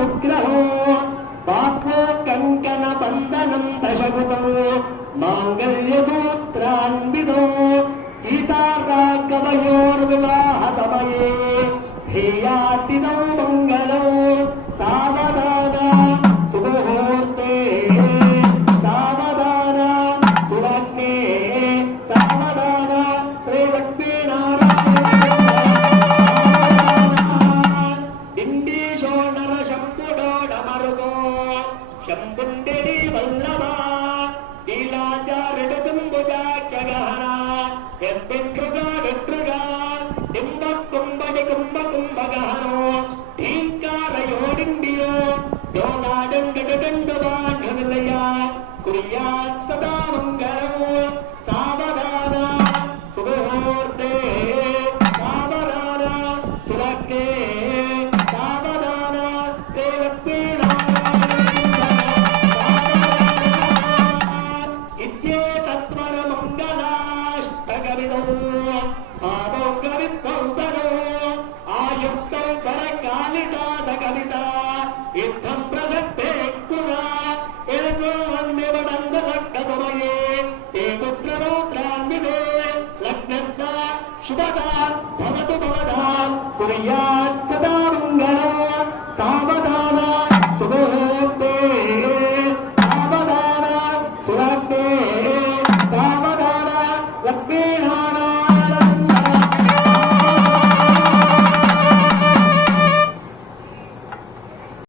सर्वानुग्रहो बाह्वो कङ्कण बन्धनं दशगुणो माङ्गल्यसूत्रान्वितो सीताराघवयोर्विवाहसमये ध्येयातिनो मङ्गलो सावधान सुमुहूर्ते सावधान सुलग्ने सावधान श्रीलक्ष्मीनारायण दिण्डीशो नरशम्भुडो डमरुगो शम्भुण्डिनी वल्लभा लीलाचारिडुकुम्भुजाख्यगहना यस्मिन्मृगा कुम्भकुम्भगहनो ढीङ्कारयोडिण्डियो योगाडण्डडण्डवाढनिलया कुर्यात् सदा मङ्गलम् सावधान सुमुहूर्ते सावधान सुलग्ने सावधान ते लक्ष्मीनारायण इत्येतत्वरमङ्गलाष्टकविदौ आयुक्तौ परकालिदासकविता युद्धं प्रसक्ते कुरा एको वन्देवदन्दभक्तसमये ते पुत्ररौद्रान्विते लग्नस्था शुभदा भवतु भवदां कुर्यात्